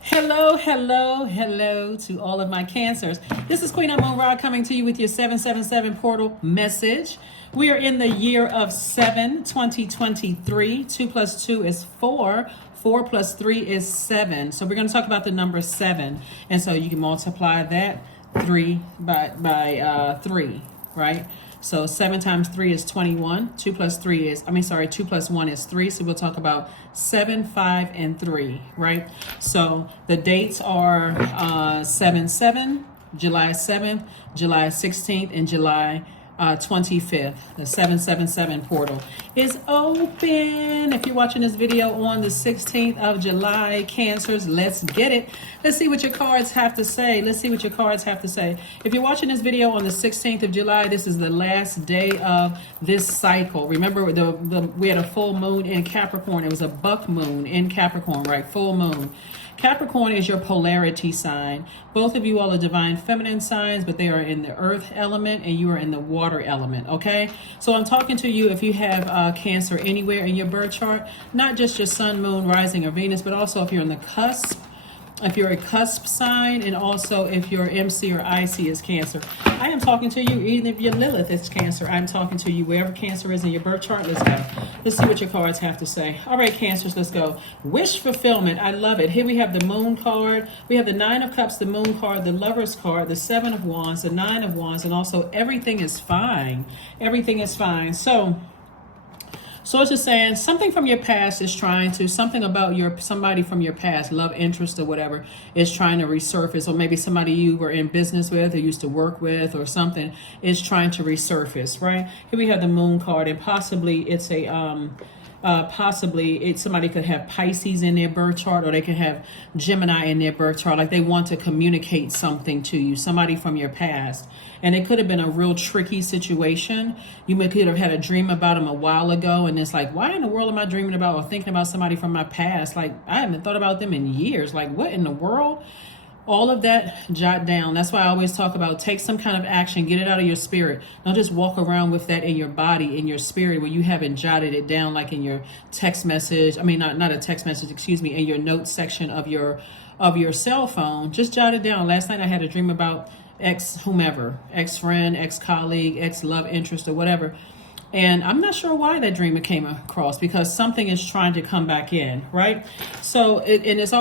Hello, hello, hello to all of my cancers. This is Queen Amun Ra coming to you with your 777 portal message. We are in the year of 7, 2023. 2 plus 2 is 4. 4 plus 3 is 7. So we're going to talk about the number 7. And so you can multiply that 3 by 3, right? So 7 times 3 is 21. 2 plus 2 plus 1 is 3. So we'll talk about 7, 5, and 3, right? So the dates are 7/7, July 7th, July 16th, and July 25th. The 777 portal is open. If you're watching this video on the 16th of July, Cancers, let's get it. Let's see what your cards have to say. Let's see what your cards have to say. If you're watching this video on the 16th of July, this is the last day of this cycle. Remember, we had a full moon in Capricorn. It was a buck moon in Capricorn, right? Full moon. Capricorn is your polarity sign. Both of you all are divine feminine signs, but they are in the earth element and you are in the water element, okay? So I'm talking to you if you have Cancer anywhere in your birth chart, not just your sun, moon, rising, or Venus, but also if you're in the cusp, if you're a cusp sign, and also if your MC or IC is Cancer. I am talking to you even if your Lilith is Cancer. I'm talking to you wherever Cancer is in your birth chart. Let's go. Let's see what your cards have to say. All right, Cancers, let's go. Wish fulfillment. I love it. Here we have the Moon card. We have the Nine of Cups, the Moon card, the Lovers card, the Seven of Wands, the Nine of Wands, and also everything is fine. Everything is fine. So it's just saying something from your past is trying to, something about somebody from your past, love interest or whatever, is trying to resurface. Or maybe somebody you were in business with or used to work with or something is trying to resurface, right? Here we have the Moon card, and possibly it's somebody could have Pisces in their birth chart, or they could have Gemini in their birth chart. Like they want to communicate something to you, somebody from your past. And it could have been a real tricky situation. You could have had a dream about them a while ago, and it's like, why in the world am I dreaming about or thinking about somebody from my past? Like, I haven't thought about them in years. Like, what in the world? All of that, jot down. That's why I always talk about take some kind of action, get it out of your spirit. Don't just walk around with that in your body, in your spirit, where you haven't jotted it down, like in your text message. I mean, not a text message, excuse me, in your notes section of your cell phone. Just jot it down. Last night I had a dream about whomever, ex-friend, ex-colleague, ex-love interest, or whatever. And I'm not sure why that dream came across, because something is trying to come back in, right? So, it's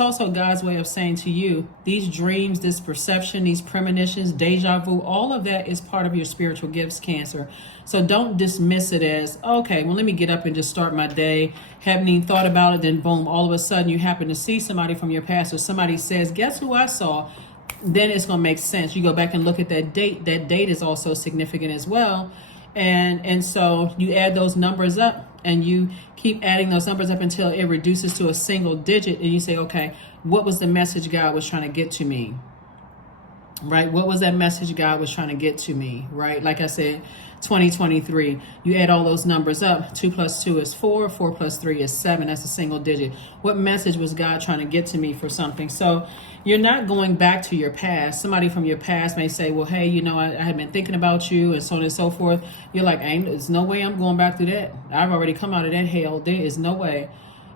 also God's way of saying to you, these dreams, this perception, these premonitions, deja vu, all of that is part of your spiritual gifts, Cancer. So don't dismiss it as, okay, well, let me get up and just start my day. Haven't even thought about it. Then boom, all of a sudden you happen to see somebody from your past, or somebody says, guess who I saw? Then it's going to make sense. You go back and look at that date. That date is also significant as well. And so you add those numbers up, and you keep adding those numbers up until it reduces to a single digit. And you say, okay, what was the message God was trying to get to me? Right? What was that message God was trying to get to me? Right? Like I said, 2023, you add all those numbers up. 2 plus 2 is 4. 4 plus 3 is 7. That's a single digit. What message was God trying to get to me for something? So you're not going back to your past. Somebody from your past may say, well, hey, I had been thinking about you, and so on and so forth. You're like, there's no way I'm going back to that. I've already come out of that hell. There is no way,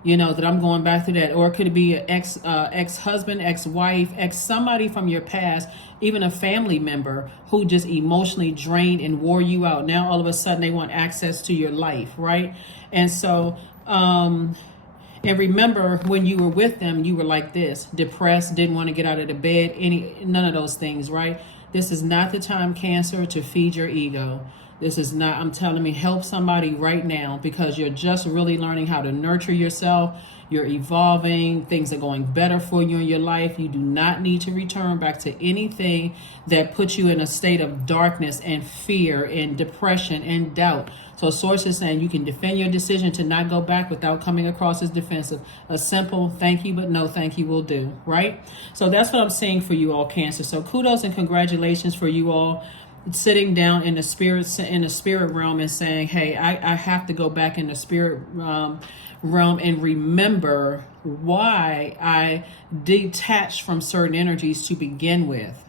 that I'm going back to that. Or it could be an ex-husband, ex-wife, somebody from your past, even a family member who just emotionally drained and wore you out. Now, all of a sudden, they want access to your life, right? And so, and remember, when you were with them, you were like this, depressed, didn't want to get out of the bed, none of those things, right? This is not the time, Cancer, to feed your ego. This is not, I'm telling you, help somebody right now, because you're just really learning how to nurture yourself. You're evolving. Things are going better for you in your life. You do not need to return back to anything that puts you in a state of darkness and fear and depression and doubt. So Source is saying you can defend your decision to not go back without coming across as defensive. A simple thank you but no thank you will do, right? So that's what I'm saying for you all, Cancer. So kudos and congratulations for you all sitting down in the spirit realm and saying, hey, I have to go back in the spirit realm and remember why I detached from certain energies to begin with.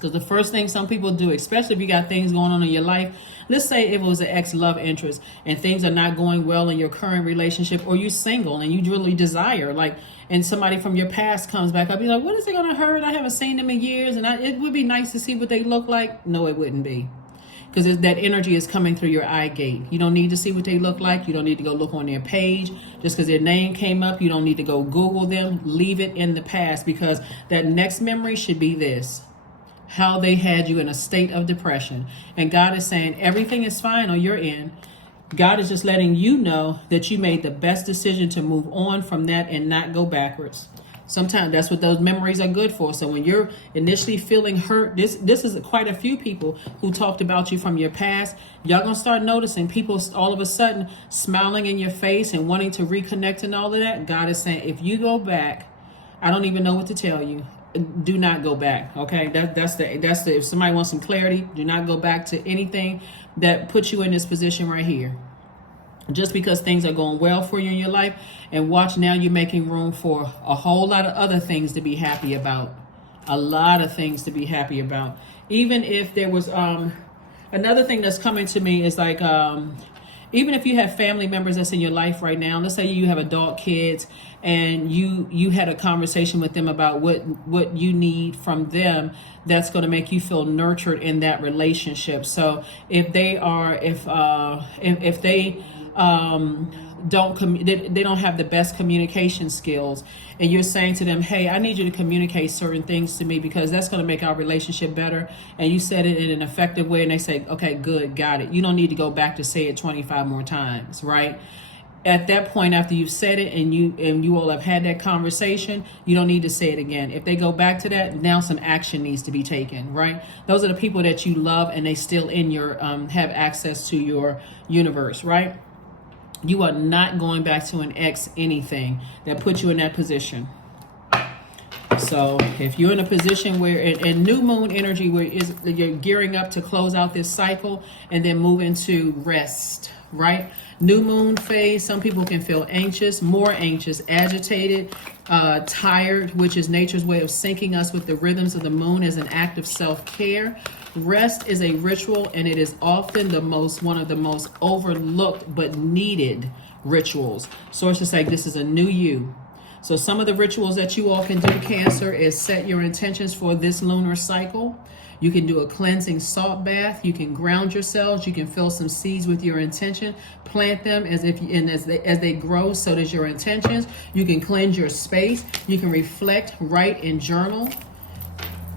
Because the first thing some people do, especially if you got things going on in your life, let's say it was an ex-love interest and things are not going well in your current relationship, or you're single and you really desire, like, and somebody from your past comes back up, you're like, what is it going to hurt? I haven't seen them in years, and it would be nice to see what they look like. No, it wouldn't be. Because that energy is coming through your eye gate. You don't need to see what they look like. You don't need to go look on their page. Just because their name came up, you don't need to go Google them. Leave it in the past, because that next memory should be this: how they had you in a state of depression. And God is saying everything is fine on your end. God is just letting you know that you made the best decision to move on from that and not go backwards. Sometimes that's what those memories are good for. So when you're initially feeling hurt, this is quite a few people who talked about you from your past. Y'all gonna start noticing people all of a sudden smiling in your face and wanting to reconnect and all of that. God is saying, if you go back, I don't even know what to tell you. Do not go back. Okay, that's the if somebody wants some clarity, do not go back to anything that puts you in this position right here. Just because things are going well for you in your life, and watch, now you're making room for a whole lot of other things to be happy about. A lot of things to be happy about. Even if there was another thing that's coming to me is like even if you have family members that's in your life right now, let's say you have adult kids and you had a conversation with them about what you need from them that's going to make you feel nurtured in that relationship. So if they are if they they don't have the best communication skills, and you're saying to them, hey, I need you to communicate certain things to me because that's going to make our relationship better, and you said it in an effective way, and they say, okay, good, got it. You don't need to go back to say it 25 more times, right? At that point, after you've said it and you all have had that conversation, you don't need to say it again. If they go back to that, now some action needs to be taken, right? Those are the people that you love, and they still in your have access to your universe, right? You are not going back to an ex anything that put you in that position. So if you're in a position where in new moon energy, where you're gearing up to close out this cycle and then move into rest, right? New moon phase, some people can feel anxious, more anxious, agitated, tired, which is nature's way of syncing us with the rhythms of the moon as an act of self-care. Rest is a ritual, and it is often one of the most overlooked but needed rituals. Sources say this is a new you. So some of the rituals that you all can do, Cancer, is set your intentions for this lunar cycle. You can do a cleansing salt bath. You can ground yourselves. You can fill some seeds with your intention. Plant them as they grow. So does your intentions. You can cleanse your space. You can reflect, write, and journal.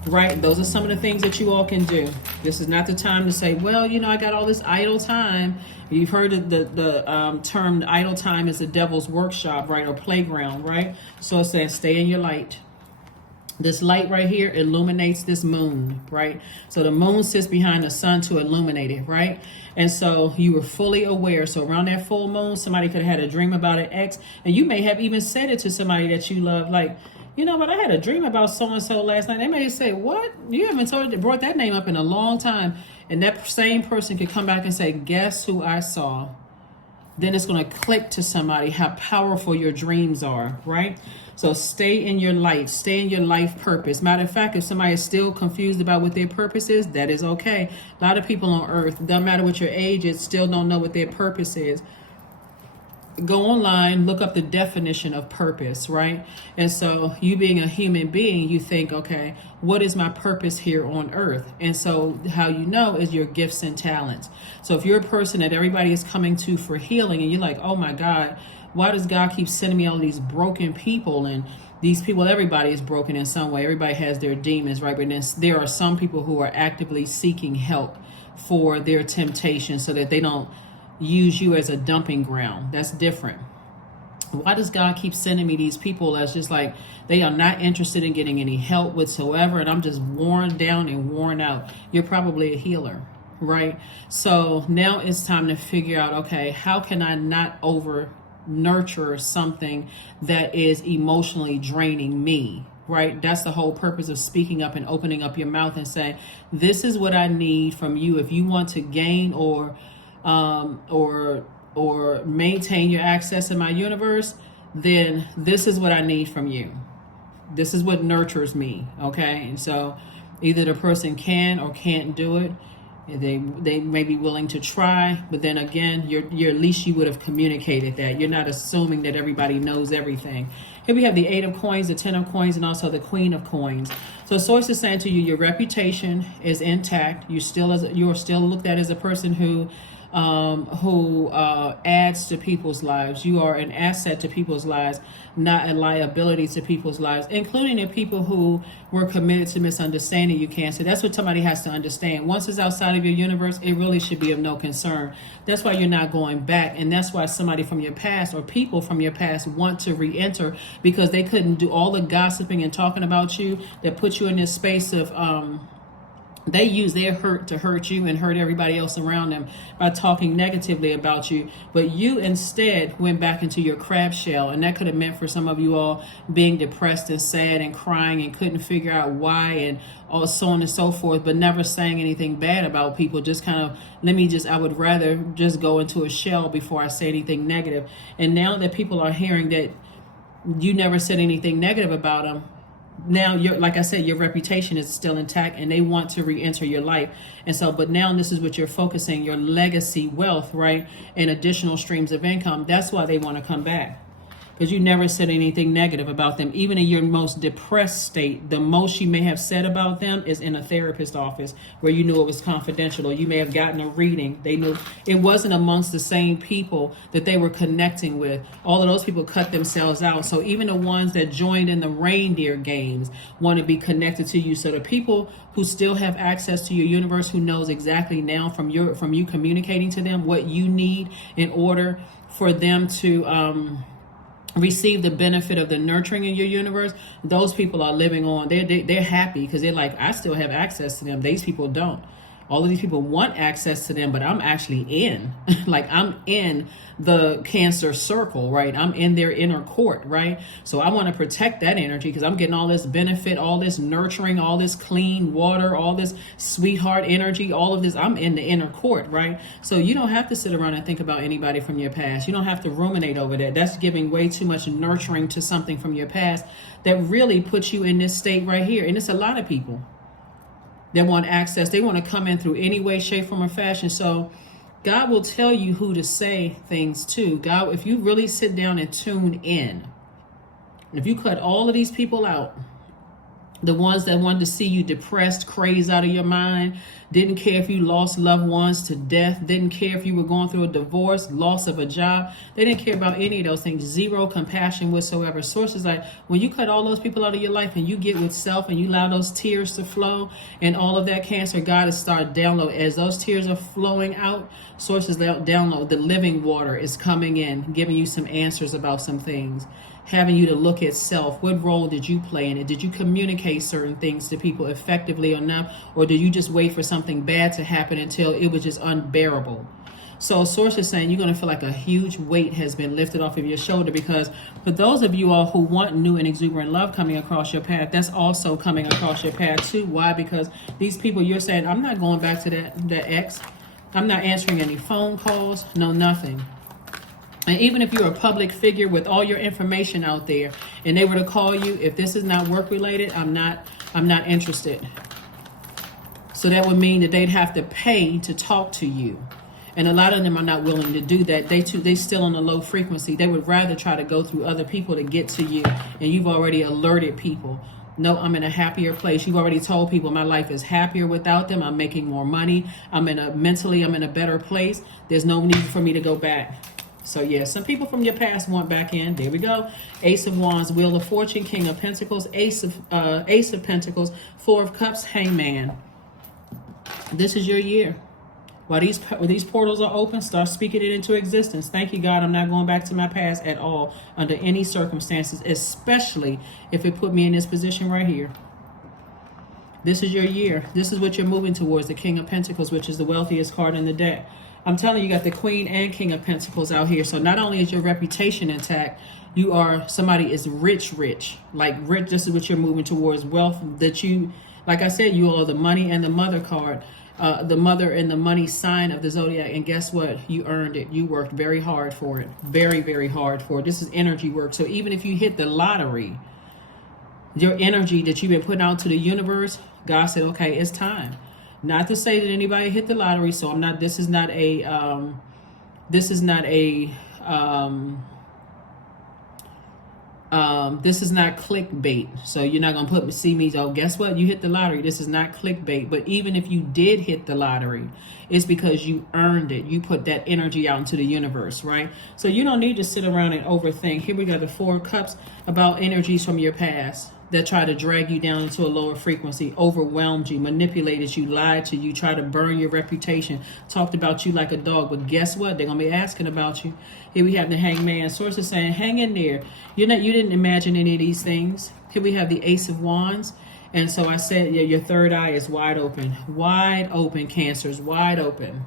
Right, those are some of the things that you all can do. This is not the time to say, well, I got all this idle time. You've heard of the term idle time is the devil's workshop, right, or playground, right? So it says stay in your light. This light right here illuminates this moon, right? So the moon sits behind the sun to illuminate it, right? And so you were fully aware. So around that full moon, somebody could have had a dream about an ex, and you may have even said it to somebody that you love, like, you know what, I had a dream about so-and-so last night. They may say, what? You haven't brought that name up in a long time. And that same person could come back and say, guess who I saw? Then it's going to click to somebody how powerful your dreams are, right? So stay in your light. Stay in your life purpose. Matter of fact, if somebody is still confused about what their purpose is, that is okay. A lot of people on earth, doesn't matter what your age is, still don't know what their purpose is. Go online, look up the definition of purpose, right? And so you being a human being, you think, okay, what is my purpose here on earth? And so how you know is your gifts and talents. So if you're a person that everybody is coming to for healing, and you're like, oh my God, why does God keep sending me all these broken people? And these people, everybody is broken in some way. Everybody has their demons, right? But then there are some people who are actively seeking help for their temptation so that they don't use you as a dumping ground. That's different. Why does God keep sending me these people that's just like they are not interested in getting any help whatsoever, and I'm just worn down and worn out? You're probably a healer, right? So now it's time to figure out, okay, how can I not over nurture something that is emotionally draining me? Right? That's the whole purpose of speaking up and opening up your mouth and saying, this is what I need from you. If you want to gain or maintain your access in my universe, then this is what I need from you. This is what nurtures me, okay? And so Either the person can or can't do it. They may be willing to try, but then again, you're at least you would have communicated that. You're not assuming that everybody knows everything. Here we have the 8 of coins, the 10 of coins, and also the Queen of coins. So source is saying to you, your reputation is intact. You are still looked at as a person who adds to people's lives. You are an asset to people's lives, not a liability to people's lives, including the people who were committed to misunderstanding you, Cancer. That's what somebody has to understand. Once it's outside of your universe, it really should be of no concern. That's why you're not going back, and that's why somebody from your past or people from your past want to re-enter, because they couldn't do all the gossiping and talking about you that put you in this space of they use their hurt to hurt you and hurt everybody else around them by talking negatively about you. But you instead went back into your crab shell, and that could have meant for some of you all being depressed and sad and crying and couldn't figure out why and all so on and so forth, but never saying anything bad about people. Just kind of, I would rather just go into a shell before I say anything negative. And now that people are hearing that you never said anything negative about them, now like I said, your reputation is still intact, and they want to re-enter your life. And so, but now this is what you're focusing, your legacy wealth, right? And additional streams of income. That's why they want to come back, because you never said anything negative about them. Even in your most depressed state, the most you may have said about them is in a therapist office where you knew it was confidential, or you may have gotten a reading. They knew it wasn't amongst the same people that they were connecting with. All of those people cut themselves out. So even the ones that joined in the reindeer games want to be connected to you. So the people who still have access to your universe, who knows exactly now from you communicating to them what you need in order for them to receive the benefit of the nurturing in your universe, those people are living on. They're happy because they're like, I still have access to them. These people don't. All of these people want access to them, but I'm actually in. Like, I'm in the Cancer circle, right? I'm in their inner court, right? So I want to protect that energy because I'm getting all this benefit, all this nurturing, all this clean water, all this sweetheart energy, all of this. I'm in the inner court, right? So you don't have to sit around and think about anybody from your past. You don't have to ruminate over that. That's giving way too much nurturing to something from your past that really puts you in this state right here. And it's a lot of people that want access. They want to come in through any way, shape, form, or fashion. So God will tell you who to say things to. God, if you really sit down and tune in, and if you cut all of these people out, the ones that wanted to see you depressed, crazed out of your mind, didn't care if you lost loved ones to death, didn't care if you were going through a divorce, loss of a job. They didn't care about any of those things. Zero compassion whatsoever. Sources like, when you cut all those people out of your life and you get with self and you allow those tears to flow and all of that, Cancer, God is start download. As those tears are flowing out, sources download. The living water is coming in, giving you some answers about some things, having you to look at self. What role did you play in it? Did you communicate certain things to people effectively enough, or did you just wait for something bad to happen until it was just unbearable? So source is saying you're going to feel like a huge weight has been lifted off of your shoulder, because for those of you all who want new and exuberant love coming across your path, that's also coming across your path too. Why? Because these people, you're saying, I'm not going back to that ex. I'm not answering any phone calls, no nothing. And even if you're a public figure with all your information out there and they were to call you, if this is not work related, I'm not interested. So that would mean that they'd have to pay to talk to you. And a lot of them are not willing to do that. They still on a low frequency. They would rather try to go through other people to get to you. And you've already alerted people. No, I'm in a happier place. You've already told people my life is happier without them. I'm making more money. Mentally, I'm in a better place. There's no need for me to go back. So yeah, some people from your past want back in. There we go. Ace of Wands, Wheel of Fortune, King of Pentacles, Ace of Pentacles, Four of Cups, Hangman. This is your year. While these portals are open, start speaking it into existence. Thank you, God. I'm not going back to my past at all under any circumstances, especially if it put me in this position right here. This is your year. This is what you're moving towards, the King of Pentacles, which is the wealthiest card in the deck. I'm telling you, you got the Queen and King of Pentacles out here. So not only is your reputation intact, somebody is rich. Like rich, this is what you're moving towards. Wealth that you, like I said, you are the money and the mother card. The mother and the money sign of the Zodiac. And guess what? You earned it. You worked very hard for it. Very, very hard for it. This is energy work. So even if you hit the lottery, your energy that you've been putting out to the universe, God said, okay, it's time. Not to say that anybody hit the lottery, so I'm not, this is not a, this is not clickbait. So you're not going to see me, oh, guess what? You hit the lottery. This is not clickbait. But even if you did hit the lottery, it's because you earned it. You put that energy out into the universe, right? So you don't need to sit around and overthink. Here we got the 4 cups about energies from your past that try to drag you down into a lower frequency, overwhelmed you, manipulated you, lied to you, try to burn your reputation, talked about you like a dog. But guess what? They're going to be asking about you. Here we have the Hangman. Sources saying, hang in there. You didn't imagine any of these things. Here we have the Ace of Wands. And so I said, yeah, your third eye is wide open. Wide open, Cancers, wide open.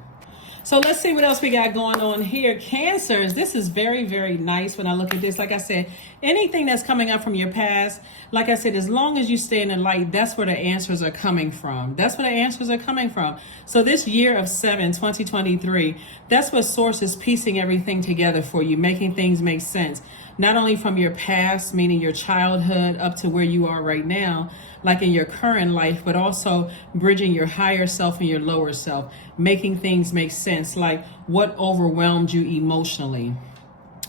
So let's see what else we got going on here. Cancers, this is very, very nice when I look at this. Like I said, anything that's coming up from your past, like I said, as long as you stay in the light, that's where the answers are coming from. That's where the answers are coming from. So this year of 7, 2023, that's what Source is piecing everything together for you, making things make sense. Not only from your past, meaning your childhood, up to where you are right now, like in your current life, but also bridging your higher self and your lower self, making things make sense, like what overwhelmed you emotionally,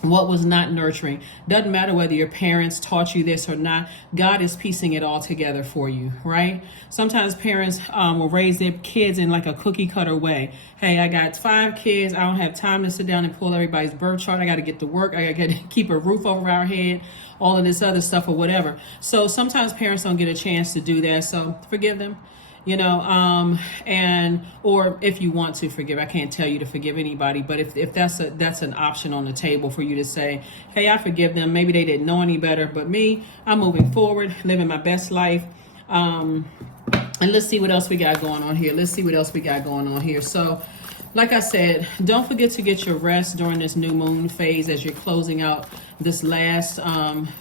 what was not nurturing. Doesn't matter whether your parents taught you this or not, God is piecing it all together for you, right? Sometimes parents will raise their kids in like a cookie cutter way. Hey, I got 5 kids. I don't have time to sit down and pull everybody's birth chart. I got to get to work. I got to keep a roof over our head, all of this other stuff or whatever. So sometimes parents don't get a chance to do that. So forgive them. And or if you want to forgive, I can't tell you to forgive anybody, but if that's an option on the table for you to say, hey, I forgive them. Maybe they didn't know any better, but me, I'm moving forward, living my best life. And let's see what else we got going on here. So like I said, don't forget to get your rest during this new moon phase as you're closing out this last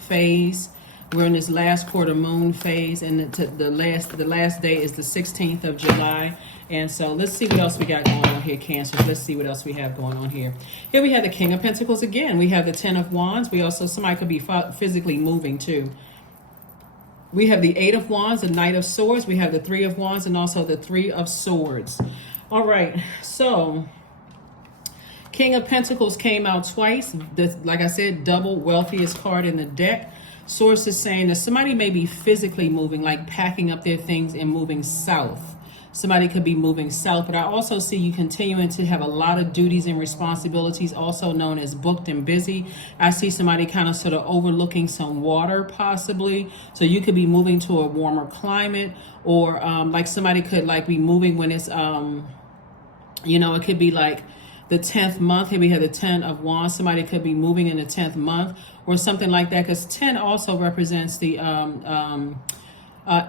phase. We're in this last quarter moon phase, and the last day is the 16th of July. And so let's see what else we got going on here, Cancers. Let's see what else we have going on here. Here we have the King of Pentacles again. We have the 10 of Wands. We also, somebody could be physically moving too. We have the 8 of Wands, the Knight of Swords. We have the 3 of Wands and also the 3 of Swords. All right, so King of Pentacles came out twice. Like I said, double wealthiest card in the deck. Source is saying that somebody may be physically moving, like packing up their things and moving south. Somebody could be moving south, but I also see you continuing to have a lot of duties and responsibilities, also known as booked and busy. I see somebody kind of sort of overlooking some water possibly. So you could be moving to a warmer climate, or like somebody could like be moving when it's, it could be like the 10th month. Here we have the 10 of Wands. Somebody could be moving in the 10th month or something like that, because 10 also represents the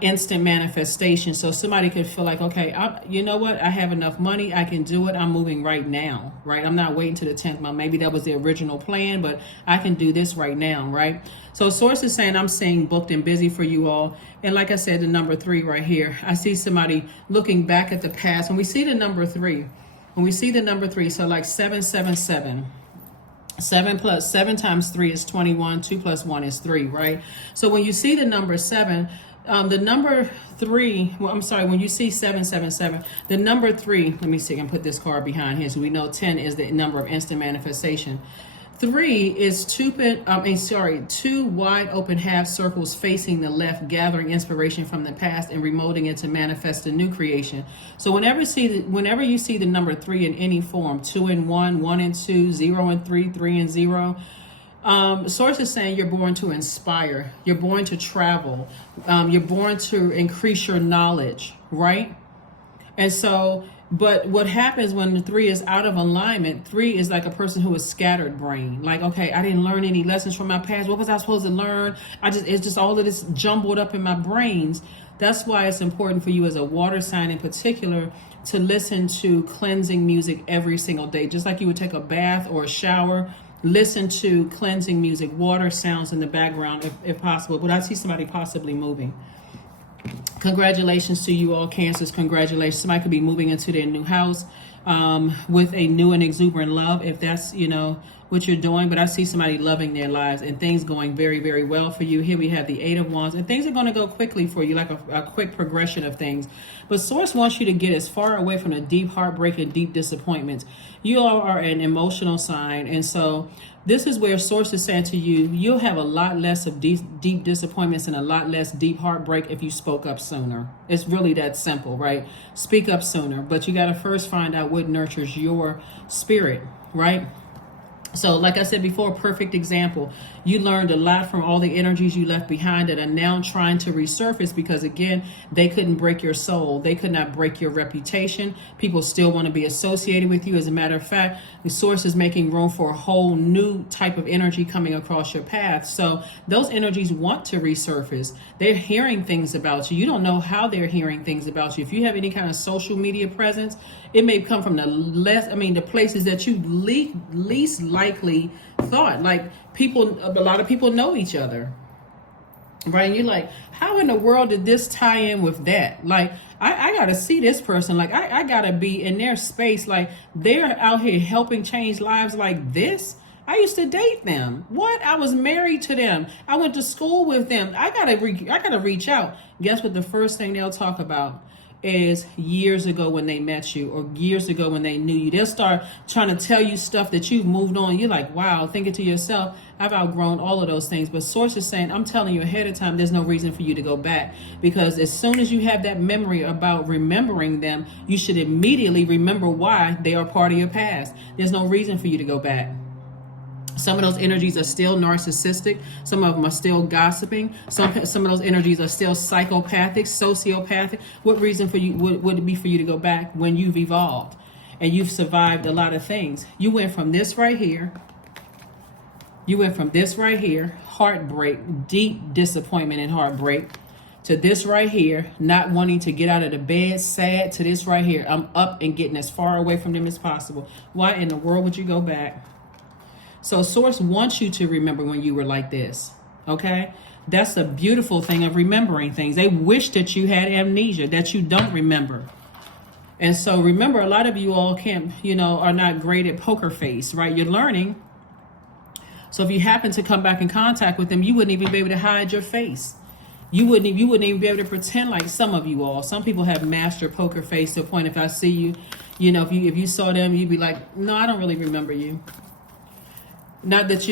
instant manifestation. So somebody could feel like, okay, you know what? I have enough money. I can do it. I'm moving right now, right? I'm not waiting to the 10th month. Maybe that was the original plan, but I can do this right now, right? So Source is saying, I'm seeing booked and busy for you all. And like I said, the number 3 right here, I see somebody looking back at the past. When we see the number 3, so like 777. 7 times 3 is 21. 2 plus 1 is 3, right? So when you see the number 7, the number 3, when you see 777, the number 3, let me see, I can put this card behind here so we know 10 is the number of instant manifestation. 3 is 2 wide open half circles facing the left, gathering inspiration from the past and remoting it to manifest a new creation. So whenever you see the number 3 in any form, 2 and 1, 1 and 2, 0 and 3, 3 and 0, Source is saying you're born to inspire, you're born to travel, you're born to increase your knowledge, right? And so, but what happens when the 3 is out of alignment, 3 is like a person who is scattered brain. Like, okay, I didn't learn any lessons from my past. What was I supposed to learn? It's just all of this jumbled up in my brains. That's why it's important for you as a water sign in particular to listen to cleansing music every single day. Just like you would take a bath or a shower, listen to cleansing music, water sounds in the background if possible. But I see somebody possibly moving. Congratulations to you all, Cancers. Congratulations. Somebody could be moving into their new house with a new and exuberant love, if that's, what you're doing, but I see somebody loving their lives and things going very, very well for you. Here we have the 8 of Wands, and things are going to go quickly for you, like a quick progression of things. But Source wants you to get as far away from the deep heartbreak and deep disappointments. You all are an emotional sign, and so this is where Source is saying to you, you'll have a lot less of deep disappointments and a lot less deep heartbreak if you spoke up sooner. It's really that simple, right? Speak up sooner, but you got to first find out what nurtures your spirit, right? So like I said before, perfect example. You learned a lot from all the energies you left behind that are now trying to resurface because, again, they couldn't break your soul. They could not break your reputation. People still want to be associated with you. As a matter of fact, the Source is making room for a whole new type of energy coming across your path. So those energies want to resurface. They're hearing things about you. You don't know how they're hearing things about you. If you have any kind of social media presence, it may come from the places that you least likely thought. Like a lot of people know each other, right? And you're like, how in the world did this tie in with that? Like, I got to see this person. Like, I got to be in their space. Like, they're out here helping change lives like this. I used to date them. What? I was married to them. I went to school with them. I gotta reach out. Guess what? The first thing they'll talk about is years ago when they met you or years ago when they knew you. They'll start trying to tell you stuff that you've moved on. You're like, wow, thinking to yourself, I've outgrown all of those things. But Source is saying, I'm telling you ahead of time, there's no reason for you to go back, because as soon as you have that memory about remembering them, you should immediately remember why they are part of your past. There's no reason for you to go back. Some of those energies are still narcissistic. Some of them are still gossiping. Some of those energies are still psychopathic, sociopathic. What reason for you would it be for you to go back when you've evolved and you've survived a lot of things? You went from this right here. You went from this right here, heartbreak, deep disappointment and heartbreak, to this right here, not wanting to get out of the bed, sad, to this right here. I'm up and getting as far away from them as possible. Why in the world would you go back? So Source wants you to remember when you were like this, okay? That's the beautiful thing of remembering things. They wish that you had amnesia, that you don't remember. And so remember, a lot of you all are not great at poker face, right? You're learning. So if you happen to come back in contact with them, you wouldn't even be able to hide your face. You wouldn't even be able to pretend like some of you all. Some people have mastered poker face to a point, if I see you, if you saw them, you'd be like, no, I don't really remember you. Not that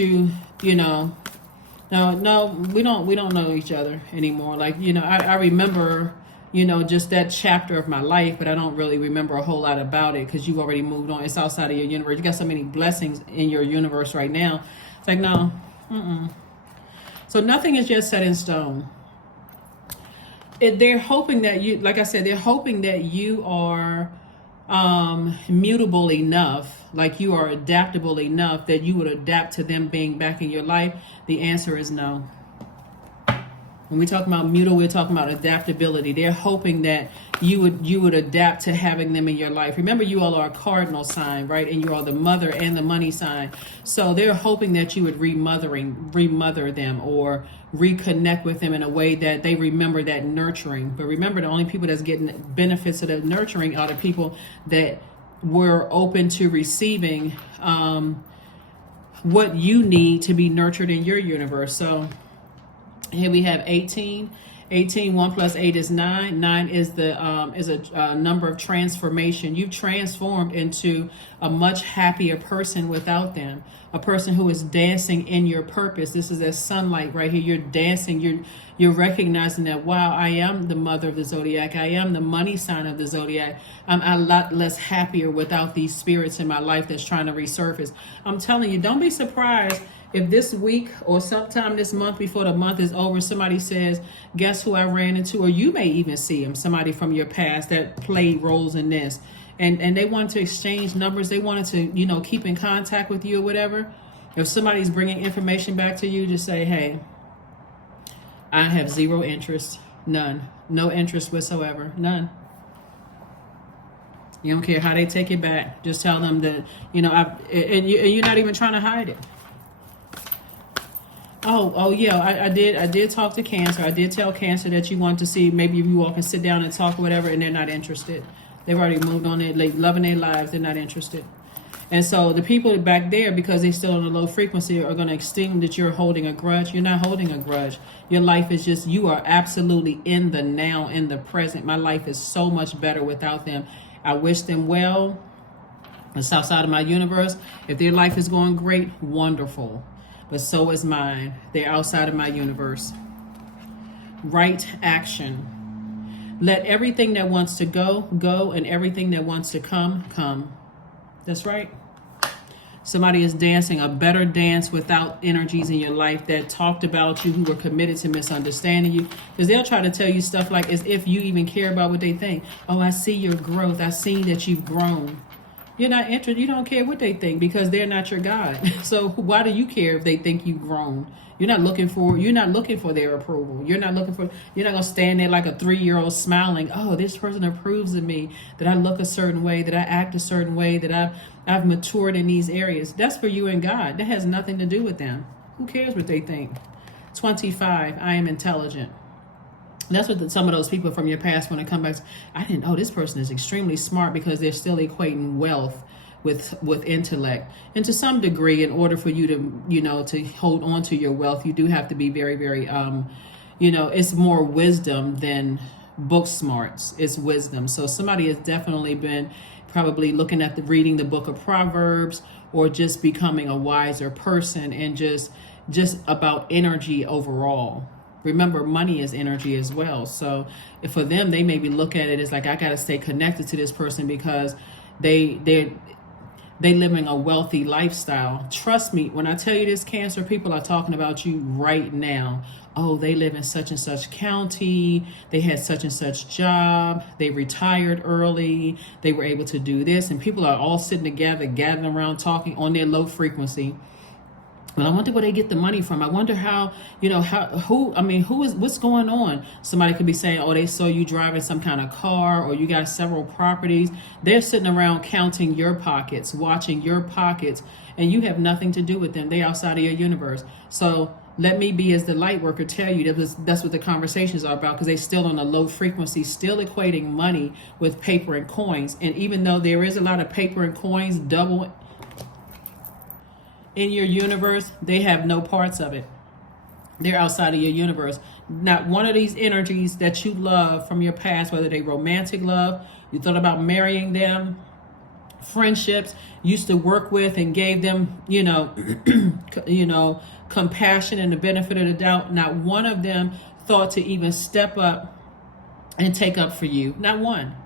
no, we don't know each other anymore. Like, I remember, just that chapter of my life, but I don't really remember a whole lot about it because you've already moved on. It's outside of your universe. You got so many blessings in your universe right now. It's like, no. So nothing is just set in stone. They're hoping that you, like I said, they're hoping that you are mutable enough, like you are adaptable enough that you would adapt to them being back in your life. The answer is no. When we talk about mutable, we're talking about adaptability. They're hoping that you would adapt to having them in your life. Remember, you all are a cardinal sign, right? And you are the mother and the money sign. So they're hoping that you would remother them or reconnect with them in a way that they remember that nurturing. But remember, the only people that's getting benefits of that nurturing are the people that were open to receiving what you need to be nurtured in your universe. So here we have 18. 1 plus 8 is 9. 9 is a number of transformation. You've transformed into a much happier person without them. A person who is dancing in your purpose. This is that sunlight right here. You're dancing. You're recognizing that, wow, I am the mother of the Zodiac. I am the money sign of the Zodiac. I'm a lot less happier without these spirits in my life that's trying to resurface. I'm telling you, don't be surprised if this week or sometime this month before the month is over, somebody says, guess who I ran into? Or you may even see them, somebody from your past that played roles in this. And they wanted to exchange numbers. They wanted to, keep in contact with you or whatever. If somebody's bringing information back to you, just say, hey, I have zero interest. None. No interest whatsoever. None. You don't care how they take it back. Just tell them that, and you're not even trying to hide it. Oh yeah, I did talk to Cancer. I did tell Cancer that you want to see, maybe if you all can sit down and talk or whatever, and they're not interested. They've already moved on it, like loving their lives, they're not interested. And so the people back there, because they're still on a low frequency, are going to assume that you're holding a grudge. You're not holding a grudge. Your life is just, you are absolutely in the now, in the present. My life is so much better without them. I wish them well. It's outside of my universe. If their life is going great, wonderful. But so is mine. They're outside of my universe. Right action. Let everything that wants to go, go, and everything that wants to come, come. That's right. Somebody is dancing a better dance without energies in your life that talked about you, who were committed to misunderstanding you. Because they'll try to tell you stuff like as if you even care about what they think. Oh, I see your growth. I see that you've grown. You're not interested. You don't care what they think because they're not your God. So why do you care if they think you've grown? You're not looking for their approval. You're not gonna stand there like a 3-year-old smiling. Oh, this person approves of me, that I look a certain way, that I act a certain way, that I've matured in these areas. That's for you and God. That has nothing to do with them. Who cares what they think? 25, I am intelligent. That's what some of those people from your past, when they come back, I didn't know this person is extremely smart, because they're still equating wealth with intellect. And to some degree, in order for you to, to hold on to your wealth, you do have to be very, very, it's more wisdom than book smarts. It's wisdom. So somebody has definitely been probably looking at reading the book of Proverbs, or just becoming a wiser person, and just about energy overall. Remember, money is energy as well. So if for them, they maybe look at it as like, I got to stay connected to this person because they living a wealthy lifestyle. Trust me, when I tell you this, Cancer, people are talking about you right now. Oh, they live in such and such county. They had such and such job. They retired early. They were able to do this. And people are all sitting together, gathering around, talking on their low frequency. Well, I wonder where they get the money from. I wonder what's going on? Somebody could be saying, oh, they saw you driving some kind of car, or you got several properties. They're sitting around counting your pockets, watching your pockets, and you have nothing to do with them. They're outside of your universe. So let me be, as the light worker, tell you that's what the conversations are about, because they're still on a low frequency, still equating money with paper and coins. And even though there is a lot of paper and coins double in your universe, they have no parts of it. They're outside of your universe. Not one of these energies that you love from your past, whether they romantic love, you thought about marrying them, friendships, used to work with and gave them, compassion and the benefit of the doubt. Not one of them thought to even step up and take up for you. Not one.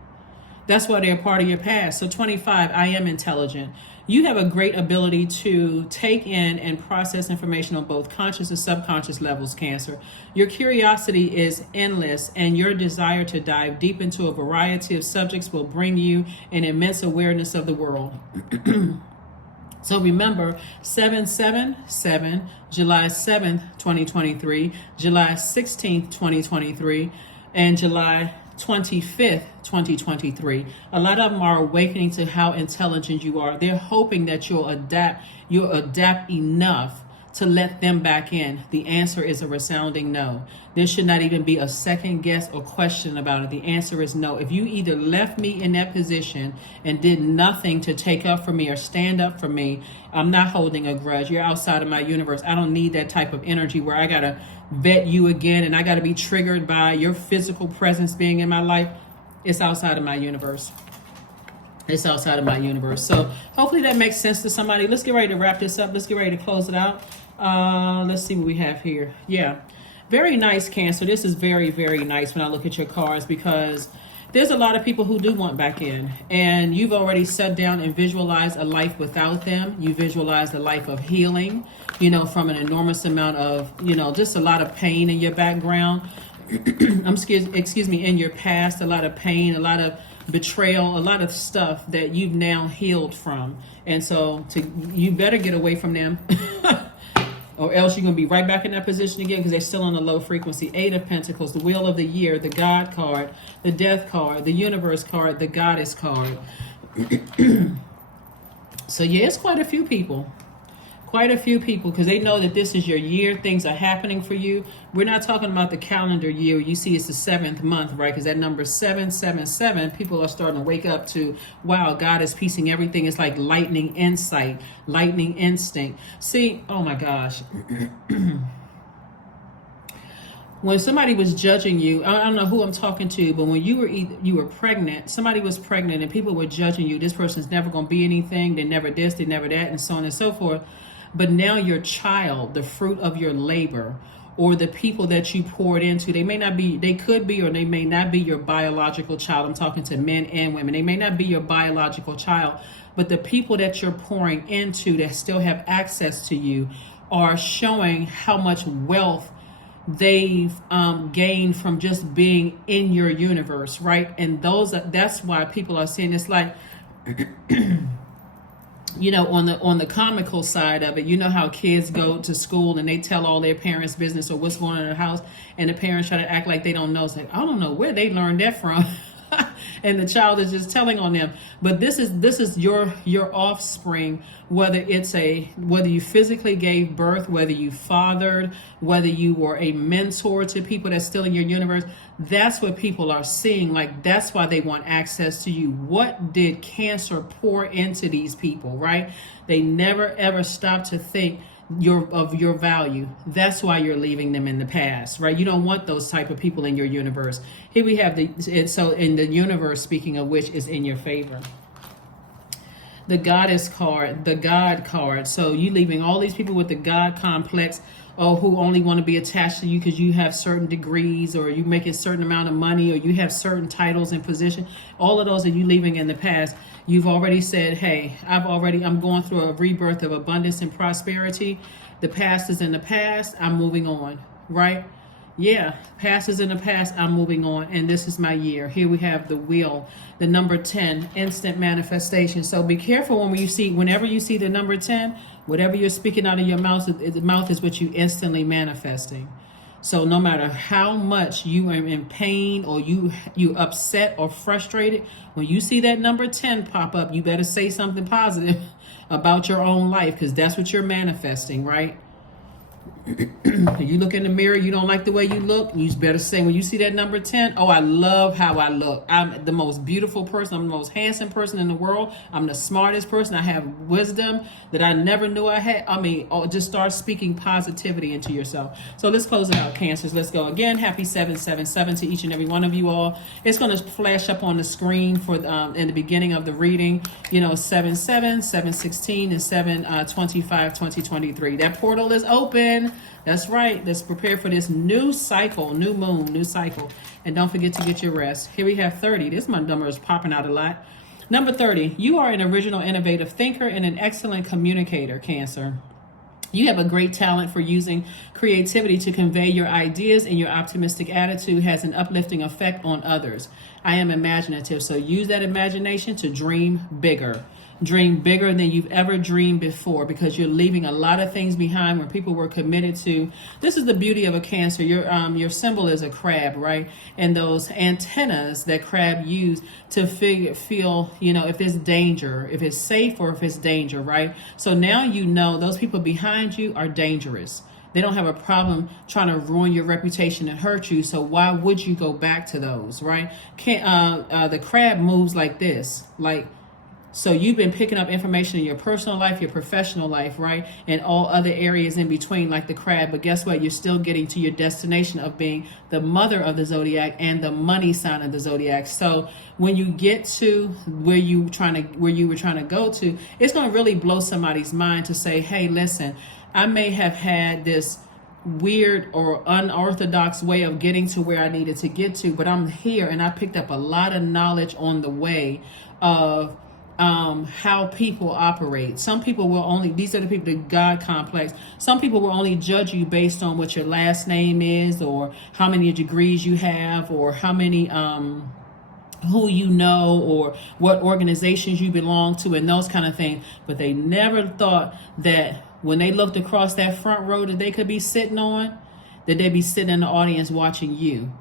That's why they're part of your past. So 25, I am intelligent. You have a great ability to take in and process information on both conscious and subconscious levels, Cancer. Your curiosity is endless, and your desire to dive deep into a variety of subjects will bring you an immense awareness of the world. So remember, 777, July 7th, 2023, July 16th, 2023, and July 25th, 2023. A lot of them are awakening to how intelligent you are. They're hoping that you'll adapt enough to let them back in. The answer is a resounding no. There should not even be a second guess or question about it. The answer is no. If you either left me in that position and did nothing to take up for me or stand up for me, I'm not holding a grudge. You're outside of my universe. I don't need that type of energy where I got to vet you again and I got to be triggered by your physical presence being in my life. It's outside of my universe. It's outside of my universe. So hopefully that makes sense to somebody. Let's get ready to wrap this up. Let's get ready to close it out. Let's see what we have here. Yeah. Very nice, Cancer. This is very, very nice when I look at your cards, because there's a lot of people who do want back in, and you've already sat down and visualized a life without them. You visualized a life of healing, from an enormous amount of, just a lot of pain in your background. Excuse me, in your past, a lot of pain, a lot of betrayal, a lot of stuff that you've now healed from. And so you better get away from them. Or else you're going to be right back in that position again, because they're still on a low frequency. 8 of Pentacles, the Wheel of the Year, the God card, the Death card, the Universe card, the Goddess card. So yeah, it's quite a few people. Quite a few people, because they know that this is your year. Things are happening for you. We're not talking about the calendar year. You see, it's the 7th month, right? Because that number 777, people are starting to wake up to, wow, God is piecing everything. It's like lightning insight, lightning instinct. See, oh my gosh. When somebody was judging you, I don't know who I'm talking to, but when you were pregnant, somebody was pregnant and people were judging you. This person's never going to be anything. They never this, they never that, and so on and so forth. But now your child, the fruit of your labor, or the people that you poured into, they could be, or they may not be your biological child. I'm talking to men and women. They may not be your biological child, but the people that you're pouring into that still have access to you are showing how much wealth they've gained from just being in your universe, right? And that's why people are seeing it's like, you know, on the comical side of it, you know how kids go to school and they tell all their parents' business or what's going on in their house, and the parents try to act like they don't know. It's like, I don't know where they learned that from. And the child is just telling on them. But this is your offspring, whether you physically gave birth, whether you fathered, whether you were a mentor to people that's still in your universe. That's what people are seeing. Like, that's why they want access to you. What did Cancer pour into these people, right? They never ever stop to think of your value. That's why you're leaving them in the past, right? You don't want those type of people in your universe. Here we have so in the universe, speaking of which, is in your favor. The Goddess card, the God card. So you leaving all these people with the God complex, or who only want to be attached to you because you have certain degrees, or you make a certain amount of money, or you have certain titles and position. All of those are you leaving in the past. You've already said, hey, I'm going through a rebirth of abundance and prosperity. The past is in the past. I'm moving on, right? Yeah, past is in the past. I'm moving on. And this is my year. Here we have the wheel, the number 10, instant manifestation. So be careful whenever you see the number 10, whatever you're speaking out of your mouth, the mouth is what you instantly manifesting. So no matter how much you are in pain, or you upset or frustrated, when you see that number 10 pop up, you better say something positive about your own life, because that's what you're manifesting, right? You look in the mirror, you don't like the way you look, you better say, when you see that number 10, oh, I love how I look. I'm the most beautiful person. I'm the most handsome person in the world. I'm the smartest person. I have wisdom that I never knew I had. Just start speaking positivity into yourself. So let's close it out, Cancers. Let's go again. Happy 777 to each and every one of you all. It's going to flash up on the screen for in the beginning of the reading, 77, 716, and 725, 2023. That portal is open. That's right. Let's prepare for this new cycle, new moon, new cycle. And don't forget to get your rest. Here we have 30. This my number is popping out a lot. Number 30, you are an original, innovative thinker and an excellent communicator, Cancer. You have a great talent for using creativity to convey your ideas, and your optimistic attitude has an uplifting effect on others. I am imaginative, so use that imagination to dream bigger. Dream bigger than you've ever dreamed before, because you're leaving a lot of things behind where people were committed to. This is the beauty of a Cancer. Your symbol is a crab, right? And those antennas that crab use to feel, if there's danger, if it's safe or if it's danger, right? So now those people behind you are dangerous. They don't have a problem trying to ruin your reputation and hurt you. So why would you go back to those, right? The crab moves like this, so you've been picking up information in your personal life, your professional life, right? And all other areas in between, like the crab. But guess what? You're still getting to your destination of being the mother of the Zodiac and the money sign of the Zodiac. So when you get to where you were trying to go to, it's going to really blow somebody's mind to say, hey, listen, I may have had this weird or unorthodox way of getting to where I needed to get to, but I'm here and I picked up a lot of knowledge on the way of how people operate. Some people these are the people, the God complex. Some people will only judge you based on what your last name is, or how many degrees you have, or how many, who you know, or what organizations you belong to, and those kind of things. But they never thought that when they looked across that front row that they could be sitting on, that they'd be sitting in the audience watching you.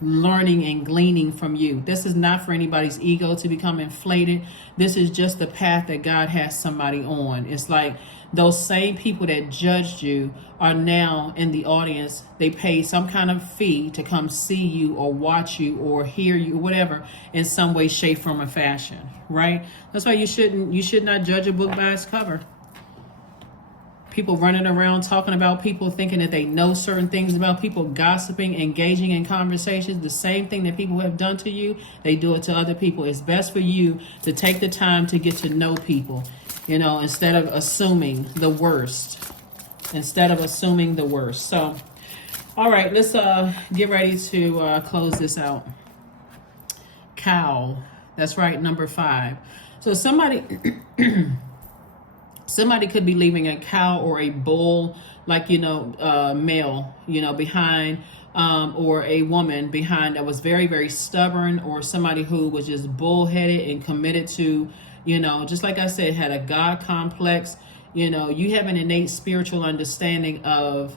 learning and gleaning from you. This is not for anybody's ego to become inflated. This is just the path that God has somebody on. It's like those same people that judged you are now in the audience. They paid some kind of fee to come see you or watch you or hear you or whatever in some way, shape, form, or fashion, right? That's why you should not judge a book by its cover. People running around talking about people, thinking that they know certain things about people, gossiping, engaging in conversations. The same thing that people have done to you, they do it to other people. It's best for you to take the time to get to know people, instead of assuming the worst. So, all right, let's get ready to close this out. Cow. That's right, number 5. So somebody could be leaving a cow or a bull, like, male, behind, or a woman behind that was very, very stubborn, or somebody who was just bullheaded and committed to, just like I said, had a God complex. You have an innate spiritual understanding of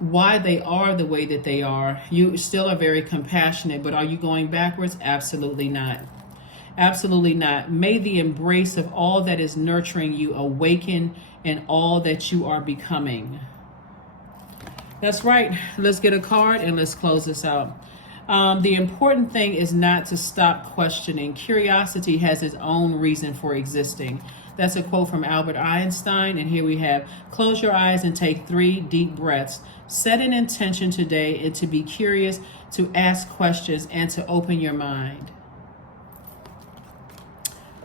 why they are the way that they are. You still are very compassionate, but are you going backwards? Absolutely not. Absolutely not. May the embrace of all that is nurturing you awaken in all that you are becoming. That's right. Let's get a card and let's close this out. The important thing is not to stop questioning. Curiosity has its own reason for existing. That's a quote from Albert Einstein. And here we have, close your eyes and take 3 deep breaths. Set an intention today and to be curious, to ask questions, and to open your mind.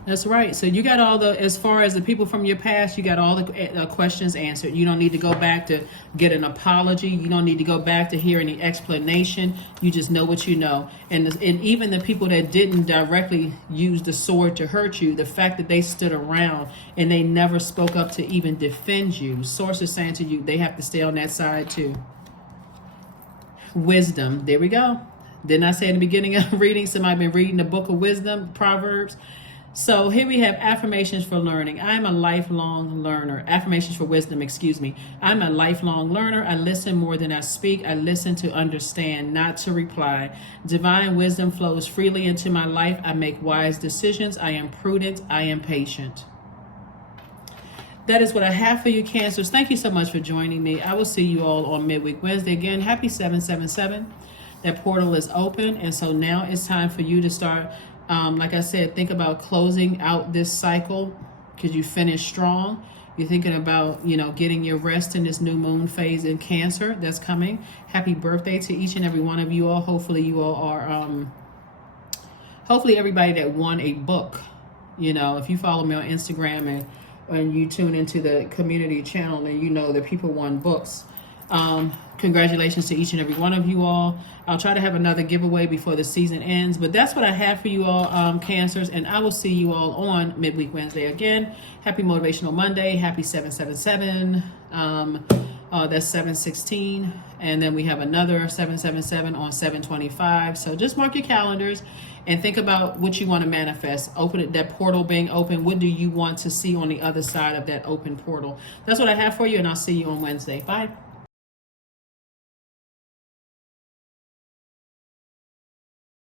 That's right. So you got all as far as the people from your past, you got all the questions answered. You don't need to go back to get an apology. You don't need to go back to hear any explanation. You just know what you know. And even the people that didn't directly use the sword to hurt you, the fact that they stood around and they never spoke up to even defend you. Source is saying to you, they have to stay on that side too. Wisdom. There we go. Didn't I say in the beginning of reading, somebody been reading the book of wisdom, Proverbs? So here we have affirmations for learning. I'm a lifelong learner. Affirmations for wisdom, excuse me. I'm a lifelong learner. I listen more than I speak. I listen to understand, not to reply. Divine wisdom flows freely into my life. I make wise decisions. I am prudent. I am patient. That is what I have for you, Cancers. Thank you so much for joining me. I will see you all on Midweek Wednesday. Again, happy 7/7/7. That portal is open. And so now it's time for you to start. Like I said, think about closing out this cycle because you finished strong. You're thinking about, getting your rest in this new moon phase in Cancer that's coming. Happy birthday to each and every one of you all. Hopefully you all are, hopefully everybody that won a book, if you follow me on Instagram and you tune into the community channel, then you know that people won books. Congratulations to each and every one of you all. I'll try to have another giveaway before the season ends, but that's what I have for you all, Cancers, and I will see you all on Midweek Wednesday again. Happy Motivational Monday. Happy 7/7/7. That's 7/16, and then we have another 7/7/7 on 7/25. So just mark your calendars and think about what you want to manifest. Open it, that portal being open. What do you want to see on the other side of that open portal? That's what I have for you, and I'll see you on Wednesday. Bye.